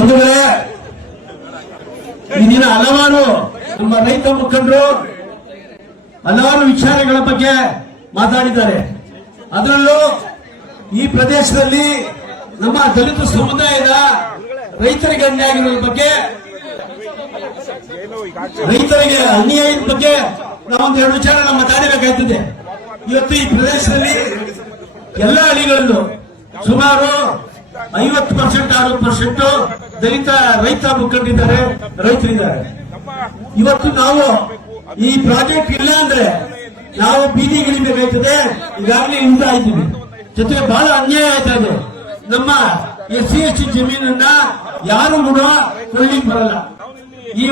ಬಂಧುಗಳೇ, ಈ ದಿನ ಹಲವಾರು ನಮ್ಮ ರೈತ ಮುಖಂಡರು ಹಲವಾರು ವಿಚಾರಗಳ ಬಗ್ಗೆ ಮಾತಾಡಿದ್ದಾರೆ. ಅದರಲ್ಲೂ ಈ ಪ್ರದೇಶದಲ್ಲಿ ನಮ್ಮ ದಲಿತ ಸಮುದಾಯದ ರೈತರಿಗೆ ಅನ್ಯಾಯ ಆಗಿರೋದ್ರ ಬಗ್ಗೆ, ರೈತರಿಗೆ ಅನ್ಯಾಯದ ಬಗ್ಗೆ ನಾವೊಂದು ಎರಡು ವಿಚಾರ ಮಾತಾಡಬೇಕಾಗ್ತದೆ. ಇವತ್ತು ಈ ಪ್ರದೇಶದಲ್ಲಿ ಎಲ್ಲ ಹಳ್ಳಿಗಳಲ್ಲೂ ಸುಮಾರು 50% 60% ದಲಿತ ರೈತ ಮುಖಂಡರಿದ್ದಾರೆ, ರೈತರಿದ್ದಾರೆ. ಇವತ್ತು ನಾವು ಈ ಪ್ರಾಜೆಕ್ಟ್ ಇಲ್ಲ ಅಂದ್ರೆ ನಾವು ಬೀದಿಗಿಳಿಬೇಕಾಗ್ತದೆ. ಈಗಾಗಲೇ ಹಿಂದೆ ಆಯ್ತೀವಿ. ಜೊತೆಗೆ ಬಹಳ ಅನ್ಯಾಯ ಆಯ್ತಾ ಇದೆ. ನಮ್ಮ SC/ST ಜಮೀನನ್ನ ಯಾರು ಕೂಡ ಕೊಳ್ಳಿಕ್ ಬರಲ್ಲ. ಈ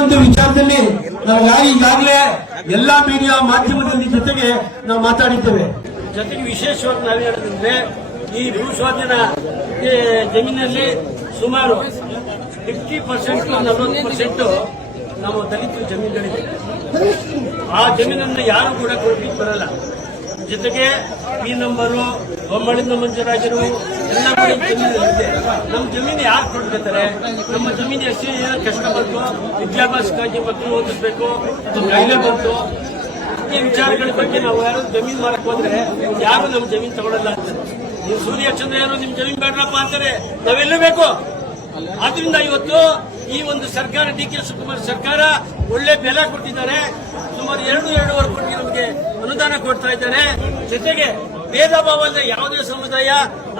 ಒಂದು ವಿಚಾರದಲ್ಲಿ ನಾವು ಈಗಾಗಲೇ ಎಲ್ಲಾ ಮೀಡಿಯಾ ಮಾಧ್ಯಮದಲ್ಲಿ ಜೊತೆಗೆ ನಾವು ಮಾತಾಡಿದ್ದೇವೆ. ಜೊತೆಗೆ ವಿಶೇಷವಾಗಿ ನಾವು ಹೇಳೋದಂದ್ರೆ ಈ ಭೂ ಸ್ವಾಧೀನ ಜಮೀನಲ್ಲಿ ಸುಮಾರು 50% 40% ನಾವು ದಲಿತರ ಜಮೀನುಗಳಿದೆ. ಆ ಜಮೀನನ್ನು ಯಾರು ಕೂಡ ಕೊಡ್ಲಿಕ್ಕೆ ಬರಲ್ಲ. ಜೊತೆಗೆ ಈ ನಂಬರು ಬೊಮ್ಮಳಿಂದ ಮಂಜುರಾಜರು ಎಲ್ಲ ಜಮೀನಿದೆ. ನಮ್ಮ ಜಮೀನು ಯಾರು ಕೊಡ್ಬೇಕಾರೆ? ನಮ್ಮ ಜಮೀನು ಎಷ್ಟು ಕಷ್ಟ ಬಂತು, ವಿದ್ಯಾಭ್ಯಾಸಕ್ಕಾಗಿ ಮಕ್ಕಳು ಓದಿಸ್ಬೇಕು, ಕಾಯಿಲೆ ಬಂತು. ಈ ವಿಚಾರಗಳ ಬಗ್ಗೆ ನಾವು ಯಾರು ಜಮೀನು ಮಾಡಕ್ ಹೋದ್ರೆ ಯಾರು ನಮ್ಮ ಜಮೀನು ತಗೊಳ್ಳಲ್ಲ ಅಂತಾರೆ. ನೀವು ಸೂರ್ಯಚಂದ್ರ ಯಾರು ನಿಮ್ ಜಮೀನು ಬೇಡ್ರಪ್ಪ ಅಂತಾರೆ, ನಾವೆಲ್ಲ ಬೇಕು. ಆದ್ರಿಂದ ಇವತ್ತು ಈ ಒಂದು ಸರ್ಕಾರ DK ಶಿವಕುಮಾರ್ ಸರ್ಕಾರ ಒಳ್ಳೆ ಬೆಲೆ ಕೊಟ್ಟಿದ್ದಾರೆ. ಸುಮಾರು 2.5 ಕೋಟಿ ನಮಗೆ ಅನುದಾನ ಕೊಡ್ತಾ ಇದ್ದಾರೆ. ಜೊತೆಗೆ ಭೇದ ಭಾವ ಅಂದ್ರೆ ಯಾವುದೇ ಸಮುದಾಯ,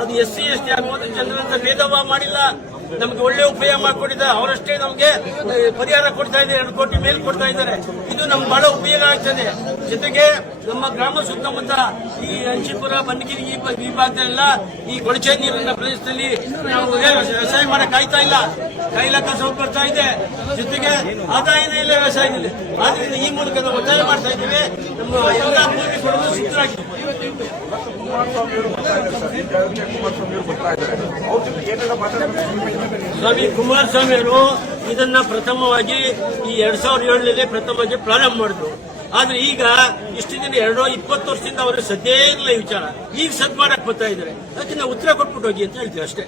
ಅದು SC/ST ಆಗ್ಬೋದು, ಜನರಂತ ಭೇದ ಭಾವ ಮಾಡಿಲ್ಲ. ನಮ್ಗೆ ಒಳ್ಳೆ ಉಪಯೋಗ ಮಾಡಿಕೊಟ್ಟಿದ್ದಾರೆ. ಅವರಷ್ಟೇ ನಮ್ಗೆ ಪರಿಹಾರ ಕೊಡ್ತಾ ಇದ್ದಾರೆ. 2 ಕೋಟಿ ಮೇಲೆ ಕೊಡ್ತಾ ಇದ್ದಾರೆ. ಇದು ನಮ್ಗೆ ಬಹಳ ಉಪಯೋಗ ಆಗ್ತದೆ. ಜೊತೆಗೆ ನಮ್ಮ ಗ್ರಾಮ ಸುತ್ತಮುತ್ತ ಈ ಅಂಚಿಪುರ ಬನ್ನಗಿರಿ ಈ ಭಾಗದಲ್ಲೆಲ್ಲ ಈ ಕೊಳಚೆ ನೀರಿನ ಪ್ರದೇಶದಲ್ಲಿ ನಾವು ವ್ಯವಸಾಯ ಮಾಡಕ್ ಆಯ್ತಾ ಇಲ್ಲ. ಕೈಲ ಕಸ ಬರ್ತಾ ಇದೆ. ಜೊತೆಗೆ ಆದಾಯನೇ ಇಲ್ಲ ವ್ಯವಸಾಯದಲ್ಲಿ. ಆದ್ರಿಂದ ಈ ಮೂಲಕ ನಾವು ಒತ್ತಾಯ ಮಾಡ್ತಾ ಇದ್ದೇವೆ. ನಮ್ಮ ಎಲ್ಲ ಭೂಮಿ ಕೊಡಲು ಸಿದ್ಧರಾಗಿದೆ. ಸ್ವಾಮಿ ಕುಮಾರಸ್ವಾಮಿ ಅವರು ಇದನ್ನ ಪ್ರಥಮವಾಗಿ ಈ 2007ರಲ್ಲಿ ಪ್ರಥಮವಾಗಿ ಪ್ರಾರಂಭ ಮಾಡಿದ್ರು. ಆದ್ರೆ ಈಗ ಇಷ್ಟು ದಿನ 20 ವರ್ಷದಿಂದ ಅವರು ಸದ್ದೇ ಇರಲಿಲ್ಲ ಈ ವಿಚಾರ. ಈಗ ಸದ್ ಮಾಡಕ್ ಬರ್ತಾ ಇದ್ದಾರೆ. ಅದಕ್ಕೆ ನಾವು ಉತ್ತರ ಕೊಟ್ಬಿಟ್ಟು ಹೋಗಿ ಅಂತ ಹೇಳ್ತೀವಿ ಅಷ್ಟೇ.